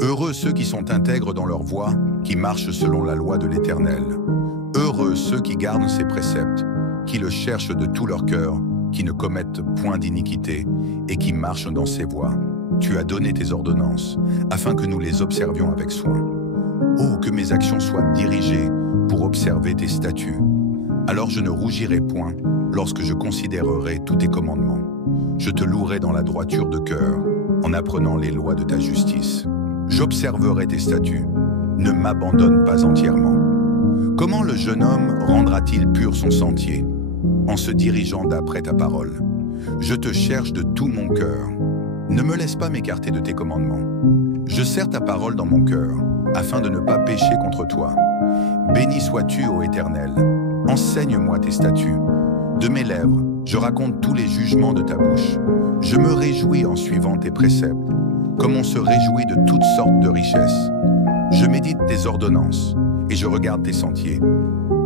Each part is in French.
Heureux ceux qui sont intègres dans leur voie, qui marchent selon la loi de l'Éternel. Heureux ceux qui gardent ses préceptes, qui le cherchent de tout leur cœur, qui ne commettent point d'iniquité et qui marchent dans ses voies. Tu as donné tes ordonnances, afin que nous les observions avec soin. Oh, que mes actions soient dirigées pour observer tes statuts. Alors je ne rougirai point lorsque je considérerai tous tes commandements. Je te louerai dans la droiture de cœur, en apprenant les lois de ta justice. J'observerai tes statuts, ne m'abandonne pas entièrement. Comment le jeune homme rendra-t-il pur son sentier? En se dirigeant d'après ta parole. Je te cherche de tout mon cœur. Ne me laisse pas m'écarter de tes commandements. Je serre ta parole dans mon cœur, afin de ne pas pécher contre toi. Béni sois-tu, ô Éternel. Enseigne-moi tes statuts. De mes lèvres, je raconte tous les jugements de ta bouche. Je me réjouis en suivant tes préceptes, comme on se réjouit de toutes sortes de richesses. Je médite tes ordonnances, et je regarde tes sentiers.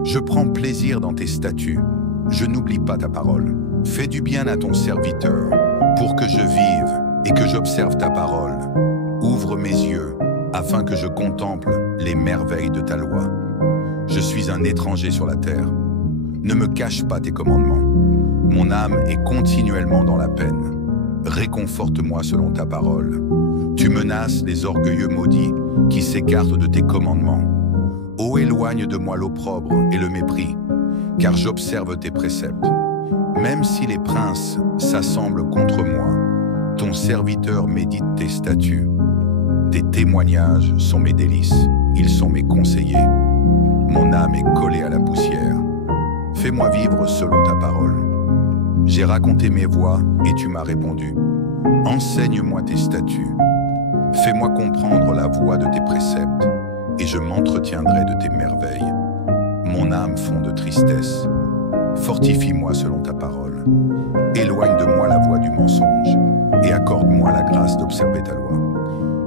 Je prends plaisir dans tes statuts. Je n'oublie pas ta parole. Fais du bien à ton serviteur, pour que je vive et que j'observe ta parole. Ouvre mes yeux, afin que je contemple les merveilles de ta loi. Je suis un étranger sur la terre. Ne me cache pas tes commandements. Mon âme est continuellement dans la peine. Réconforte-moi selon ta parole. Tu menaces les orgueilleux maudits qui s'écartent de tes commandements. Ô, éloigne de moi l'opprobre et le mépris, car j'observe tes préceptes. Même si les princes s'assemblent contre moi, ton serviteur médite tes statuts. Tes témoignages sont mes délices, ils sont mes conseillers. Mon âme est collée à la poussière. Fais-moi vivre selon ta parole. J'ai raconté mes voies et tu m'as répondu. Enseigne-moi tes statuts. Fais-moi comprendre la voie de tes préceptes et je m'entretiendrai de tes merveilles. Mon âme fond de tristesse. Fortifie-moi selon ta parole. Éloigne de moi la voie du mensonge et accorde-moi la grâce d'observer ta loi.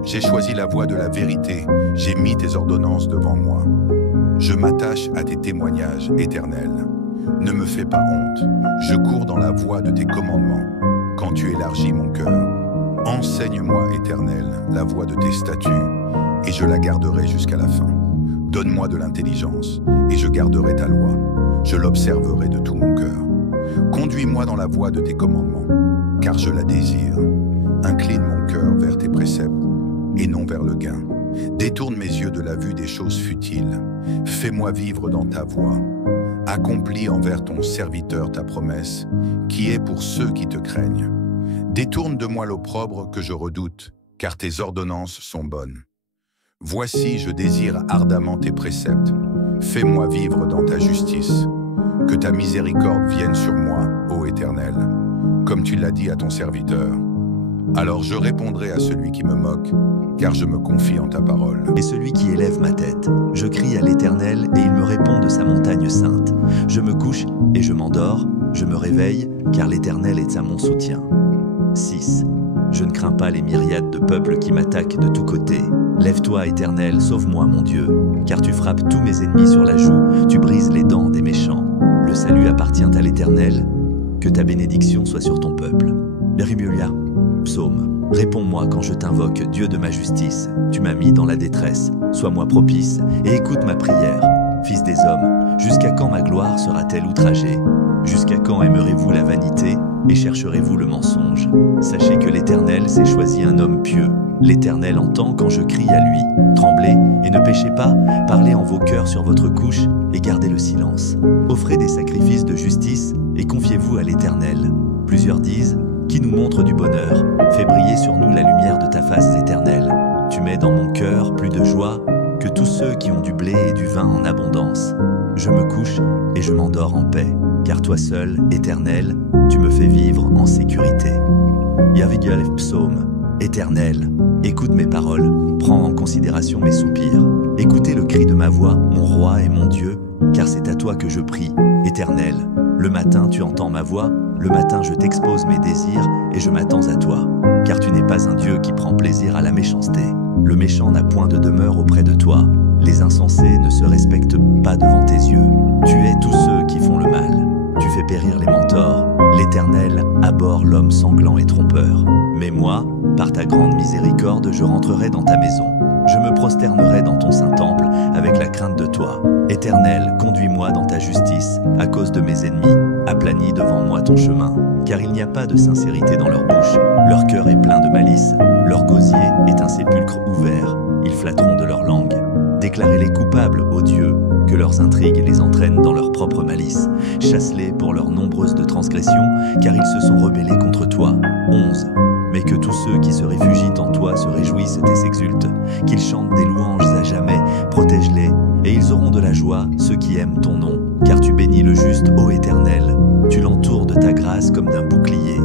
J'ai choisi la voie de la vérité, j'ai mis tes ordonnances devant moi. Je m'attache à tes témoignages éternels. Ne me fais pas honte, je cours dans la voie de tes commandements, quand tu élargis mon cœur. Enseigne-moi, Éternel, la voie de tes statuts, et je la garderai jusqu'à la fin. Donne-moi de l'intelligence, et je garderai ta loi. Je l'observerai de tout mon cœur. Conduis-moi dans la voie de tes commandements, car je la désire. Incline mon cœur vers tes préceptes, et non vers le gain. Détourne mes yeux de la vue des choses futiles. Fais-moi vivre dans ta voie. Accomplis envers ton serviteur ta promesse, qui est pour ceux qui te craignent. Détourne de moi l'opprobre que je redoute, car tes ordonnances sont bonnes. Voici, je désire ardemment tes préceptes. Fais-moi vivre dans ta justice. Que ta miséricorde vienne sur moi, ô Éternel, comme tu l'as dit à ton serviteur. Alors je répondrai à celui qui me moque, car je me confie en ta parole. Et celui qui élève ma tête, je crie à l'Éternel et il me répond de sa montagne sainte. Je me couche et je m'endors, je me réveille, car l'Éternel est à mon soutien. 6. Je ne crains pas les myriades de peuples qui m'attaquent de tous côtés. Lève-toi, Éternel, sauve-moi, mon Dieu, car tu frappes tous mes ennemis sur la joue, tu brises les dents des méchants. Le salut appartient à l'Éternel, que ta bénédiction soit sur ton peuple. Rimulya, psaume. Réponds-moi quand je t'invoque, Dieu de ma justice. Tu m'as mis dans la détresse. Sois-moi propice et écoute ma prière. Fils des hommes, jusqu'à quand ma gloire sera-t-elle outragée? Jusqu'à quand aimerez-vous la vanité et chercherez-vous le mensonge? Sachez que l'Éternel s'est choisi un homme pieux. L'Éternel entend quand je crie à lui. Tremblez et ne péchez pas. Parlez en vos cœurs sur votre couche et gardez le silence. Offrez des sacrifices de justice et confiez-vous à l'Éternel. Plusieurs disent: qui nous montre du bonheur, fais briller sur nous la lumière de ta face éternelle. Tu mets dans mon cœur plus de joie que tous ceux qui ont du blé et du vin en abondance. Je me couche et je m'endors en paix, car toi seul, Éternel, tu me fais vivre en sécurité. Yavigal psaume. Éternel, écoute mes paroles, prends en considération mes soupirs. Écoutez le cri de ma voix, mon roi et mon Dieu, car c'est à toi que je prie, Éternel. Le matin tu entends ma voix, le matin je t'expose mes désirs et je m'attends à toi, car tu n'es pas un Dieu qui prend plaisir à la méchanceté. Le méchant n'a point de demeure auprès de toi, les insensés ne se respectent pas devant tes yeux. Tu hais tous ceux qui font le mal, tu fais périr les mentors. L'Éternel abhorre l'homme sanglant et trompeur. Mais moi, par ta grande miséricorde, je rentrerai dans ta maison. Je me prosternerai dans ton saint temple avec la crainte de toi. Éternel, conduis-moi dans ta justice à cause de mes ennemis. Aplanis devant moi ton chemin, car il n'y a pas de sincérité dans leur bouche. Leur cœur est plein de malice. Leur gosier est un sépulcre ouvert. Ils flatteront de leur langue. Déclarez-les coupables, ô Dieu, que leurs intrigues les entraînent dans leur propre malice. Chasse-les pour leurs nombreuses de transgressions, car ils se sont rebellés contre toi. 11. Mais que tous ceux qui se réfugient en toi se réjouissent et s'exultent, qu'ils chantent des louanges à jamais, protège-les, et ils auront de la joie, ceux qui aiment ton nom. Car tu bénis le juste, ô Éternel, tu l'entoures de ta grâce comme d'un bouclier.